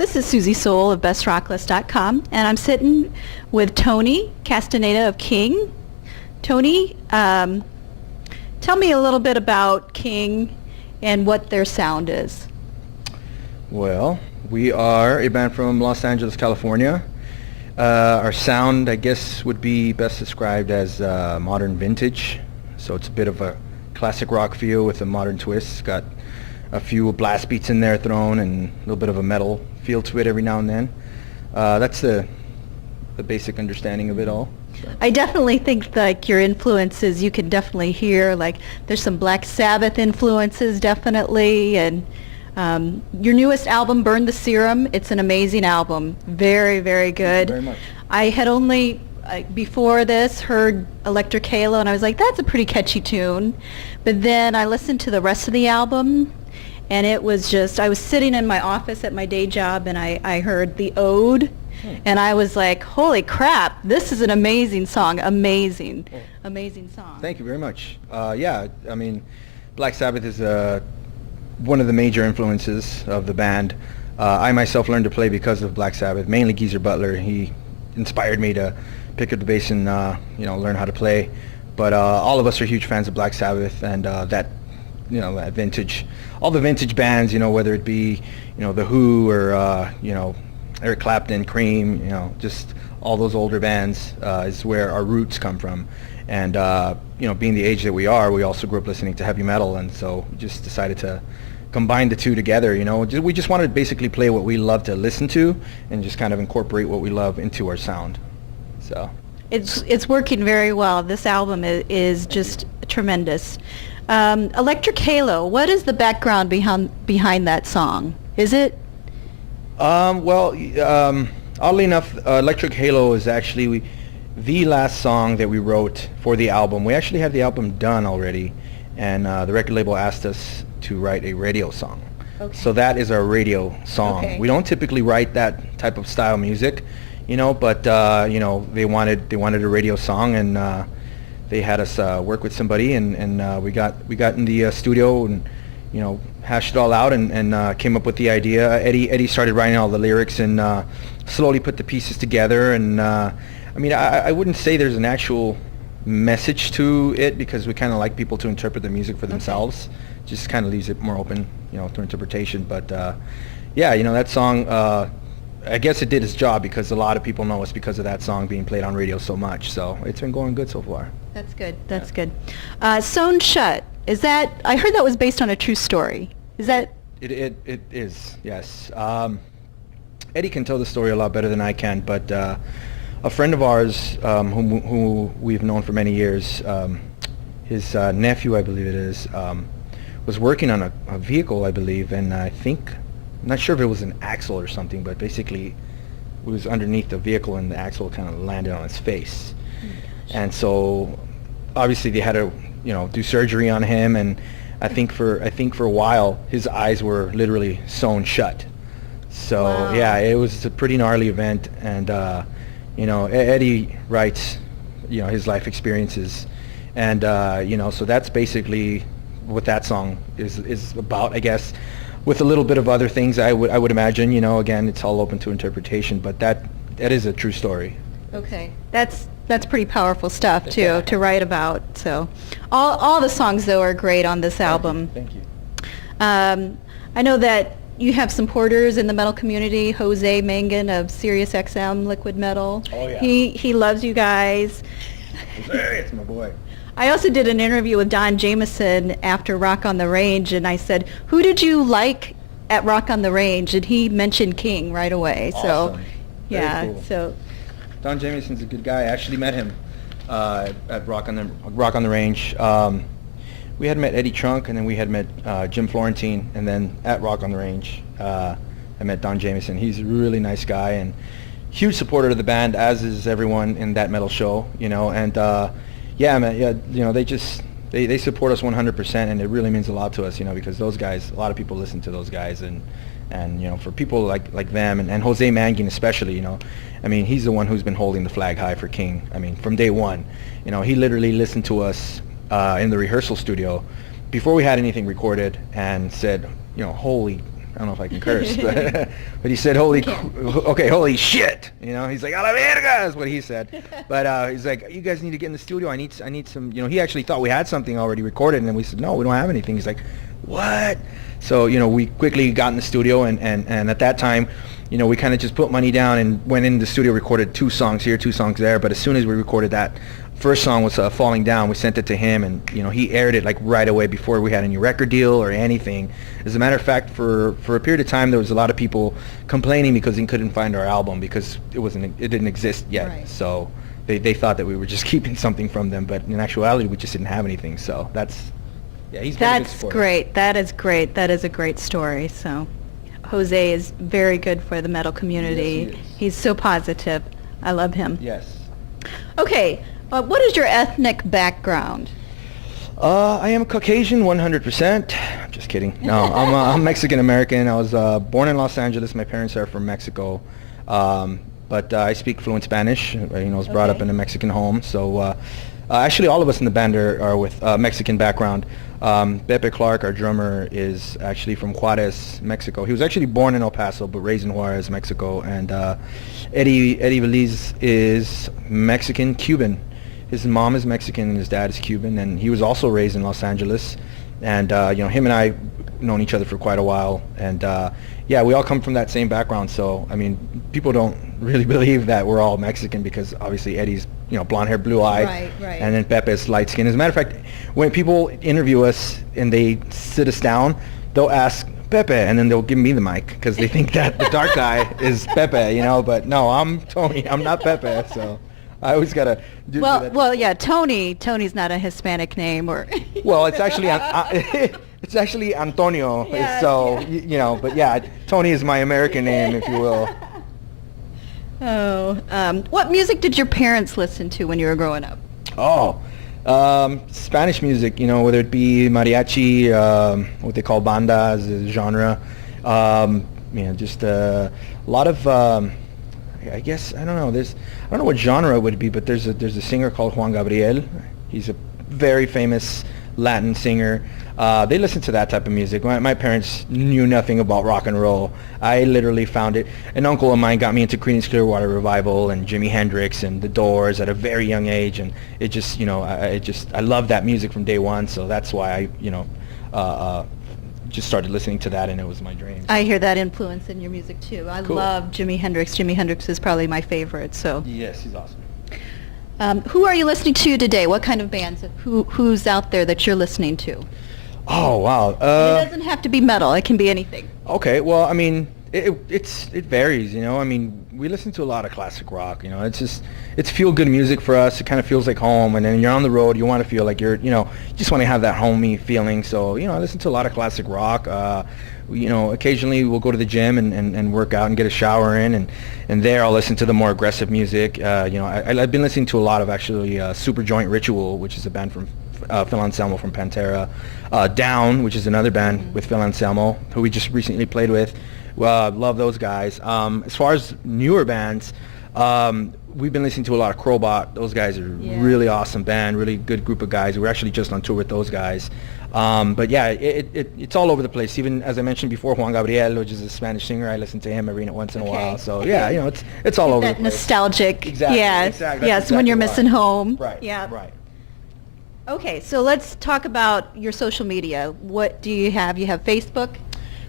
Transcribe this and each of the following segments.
This is Suzie Soule of BestRocklist.com, and I'm sitting with Tony Castaneda of Kyng. Tony, tell me a little bit about Kyng and what their sound is. Well, we are a band from Los Angeles, California. Our sound, I guess, would be best described as modern vintage. So it's a bit of a classic rock feel with a modern twist. Got a few blast beats in there thrown and a little bit of a metal feel to it every now and then. That's the basic understanding of it all. So. I definitely think like your influences, you can definitely hear like there's some Black Sabbath influences definitely, and your newest album, Burn the Serum, it's an amazing album. Very, very good. Thank you very much. I had only before this heard Electric Halo and I was like, that's a pretty catchy tune. But then I listened to the rest of the album and it was just, I was sitting in my office at my day job and I heard the Ode and I was like, holy crap, this is an amazing song. Amazing song. Thank you very much. Yeah, I mean, Black Sabbath is one of the major influences of the band. I myself learned to play because of Black Sabbath, mainly Geezer Butler. He inspired me to pick up the bass and learn how to play. But all of us are huge fans of Black Sabbath and that vintage, all the vintage bands, whether it be the Who or Eric Clapton, Cream, just all those older bands is where our roots come from. And being the age that we are, we also grew up listening to heavy metal, and so we just decided to combine the two together. We just wanted to basically play what we love to listen to and just kind of incorporate what we love into our sound. So it's working very well. This album is just tremendous. Electric Halo, what is the background behind that song? Is it? Oddly enough, Electric Halo is actually the last song that we wrote for the album. We actually had the album done already, and the record label asked us to write a radio song. Okay. So that is our radio song. Okay. We don't typically write that type of style music, but they wanted a radio song, and they had us work with somebody, and we got in the studio and hashed it all out and came up with the idea. Eddie started writing all the lyrics and slowly put the pieces together. And I wouldn't say there's an actual message to it because we kind of like people to interpret the music for themselves. Okay. Just kind of leaves it more open, to interpretation. But that song, I guess it did its job because a lot of people know us because of that song being played on radio so much. So it's been going good so far. That's good. That's good. Sewn Shut. Is that? I heard that was based on a true story. Is that? It is. Yes. Eddie can tell the story a lot better than I can, but a friend of ours who we've known for many years, his nephew, I believe it is, was working on a vehicle, I believe, and I'm not sure if it was an axle or something, but basically it was underneath the vehicle and the axle kind of landed on his face. And so obviously they had to do surgery on him, and I think for a while his eyes were literally sewn shut. So wow. Yeah, it was a pretty gnarly event, and Eddie writes his life experiences, and so that's basically what that song is about, I guess, with a little bit of other things I would imagine. Again, it's all open to interpretation, but that is a true story. Okay, that's pretty powerful stuff too to write about. So, all the songs though are great on this album. Thank you. I know that you have supporters in the metal community. Jose Mangan of SiriusXM Liquid Metal. Oh yeah. He loves you guys. Jose, it's my boy. I also did an interview with Don Jamieson after Rock on the Range, and I said, "Who did you like at Rock on the Range?" And he mentioned Kyng right away. Awesome. So, Very yeah. cool. So. Don Jamieson's a good guy. I actually met him at Rock on the Range. We had met Eddie Trunk, and then we had met Jim Florentine, and then at Rock on the Range, I met Don Jamieson. He's a really nice guy and huge supporter of the band, as is everyone in that metal show. And they support us 100%, and it really means a lot to us. Because those guys, a lot of people listen to those guys, and for people like them and Jose Mangan especially, he's the one who's been holding the flag high for Kyng. From day one, he literally listened to us in the rehearsal studio before we had anything recorded and said, holy I don't know if I can curse, but he said, holy shit, you know, he's like, a la verga is what he said. But he's like, you guys need to get in the studio. I need some, you know, he actually thought we had something already recorded, and then we said, no, we don't have anything. He's like, what? So, you know, we quickly got in the studio, and at that time, you know, we kind of just put money down and went in the studio, recorded 2 songs here, 2 songs there. But as soon as we recorded that first song was Falling Down, we sent it to him, and, you know, he aired it like right away before we had any record deal or anything. As a matter of fact, for a period of time, there was a lot of people complaining because they couldn't find our album because it didn't exist yet. Right. So they thought that we were just keeping something from them, but in actuality, we just didn't have anything. So he's been a good That's sport. great. That is great. That is a great story. So Jose is very good for the metal community. Yes, he is. He's so positive. I love him. Yes. Okay, what is your ethnic background? I am Caucasian, 100%. Just kidding. No, I'm Mexican American. I was born in Los Angeles. My parents are from Mexico, but I speak fluent Spanish. You know, I was brought up in a Mexican home. So actually, all of us in the band are with Mexican background. Pepe Clark, our drummer, is actually from Juarez, Mexico. He was actually born in El Paso, but raised in Juarez, Mexico. And Eddie Veliz is Mexican-Cuban. His mom is Mexican and his dad is Cuban, and he was also raised in Los Angeles. And you know, him and I known each other for quite a while. And yeah, we all come from that same background. So I mean, people don't really believe that we're all Mexican because obviously Eddie's, you know, blonde hair, blue eye, Right. and then Pepe's light skin. As a matter of fact, when people interview us and they sit us down, they'll ask Pepe, and then they'll give me the mic because they think that the dark guy is Pepe, you know. But no, I'm Tony. I'm not Pepe. So I always gotta do that. Well, yeah, Tony's not a Hispanic name, or. Well, it's actually it's actually Antonio. Yeah, so yeah. you know, but yeah, Tony is my American name, if you will. Oh, what music did your parents listen to when you were growing up? Oh, Spanish music, you know, whether it be mariachi, what they call banda as a genre, you know, just a lot of, I guess, I don't know, I don't know what genre it would be, but there's a singer called Juan Gabriel. He's a very famous Latin singer. They listen to that type of music. My parents knew nothing about rock and roll. I literally found it. An uncle of mine got me into Creedence Clearwater Revival and Jimi Hendrix and The Doors at a very young age, and it just, you know, I loved that music from day one. So that's why I, you know, just started listening to that, and it was my dream. I hear that influence in your music too. I Cool. love Jimi Hendrix. Jimi Hendrix is probably my favorite. So, Yes, he's awesome. who are you listening to today? What kind of bands? Who's out there that you're listening to? Oh wow. It doesn't have to be metal. It can be anything. Okay, well, I mean, it varies, you know. I mean, we listen to a lot of classic rock, you know. It's feel-good music for us. It kind of feels like home, and then you're on the road, you want to feel like you're, you know, you just want to have that homey feeling. So, you know, I listen to a lot of classic rock. You know, occasionally we'll go to the gym and work out and get a shower in, and there I'll listen to the more aggressive music. You know, I've been listening to a lot of actually Super Joint Ritual, which is a band from Phil Anselmo from Pantera. Down, which is another band with Phil Anselmo, who we just recently played with. Love those guys. As far as newer bands, we've been listening to a lot of Crowbot. Those guys are really awesome band, really good group of guys. We're actually just on tour with those guys. But yeah, it's all over the place. Even as I mentioned before, Juan Gabriel, which is a Spanish singer, I listen to him every once in a while. So yeah, you know, it's all over the That place. nostalgic. Exactly. Yeah. Exactly. Yes, That's when you're exactly missing right. home. Right. Yeah. Right. Okay, so let's talk about your social media. What do you have? You have Facebook?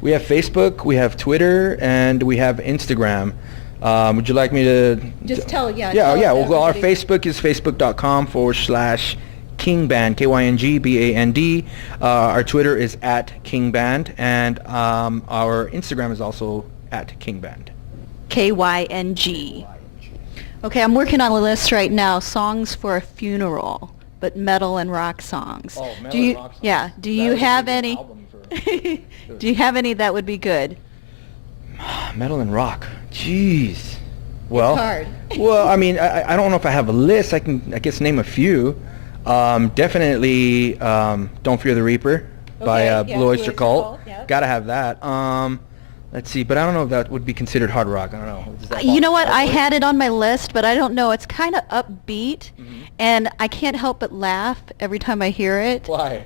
We have Facebook, we have Twitter, and we have Instagram. Would you like me to... Just tell, yeah. Yeah, tell yeah. Well, our everybody. Facebook is facebook.com/Kyngband, KYNGBAND. Our Twitter is @Kyngband, and our Instagram is also @Kyngband. KYNG. Okay, I'm working on a list right now, songs for a funeral, but metal and rock songs. Oh, metal do you, and rock songs. Yeah, do That you would be have a good any? album for- Do you have any that would be good? Metal and rock. Jeez. Well, hard. well, I mean, I don't know if I have a list. I guess name a few. Definitely Don't Fear the Reaper by Okay, yeah, Blue Oyster Cult. Cult, yeah. Gotta have that. Let's see, but I don't know if that would be considered hard rock. I don't know. Does that You know what? fall I for it? had it on my list, but I don't know. It's kind of upbeat, and I can't help but laugh every time I hear it. Why?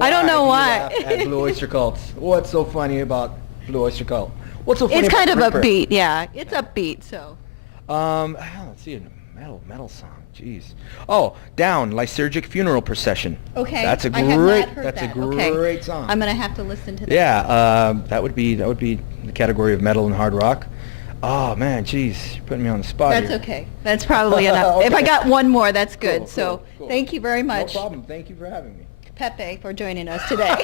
I don't know do you why. laugh at Blue Oyster Cult? What's so funny about Blue Oyster Cult? What's so funny It's kind of about Ripper? upbeat, yeah. It's upbeat, so. Let's see, a metal song. Jeez. Oh, Down, Lysergic Funeral Procession. Okay. That's a I have not great. heard That's a that. Okay. great song. I'm gonna have to listen to that. Yeah, that would be the category of metal and hard rock. Oh man, jeez, you're putting me on the spot That's here. okay. That's probably enough. If I Okay. got one more, that's good. Cool, So cool. thank you very much, No problem. Thank you for having me. Pepe, for joining us today.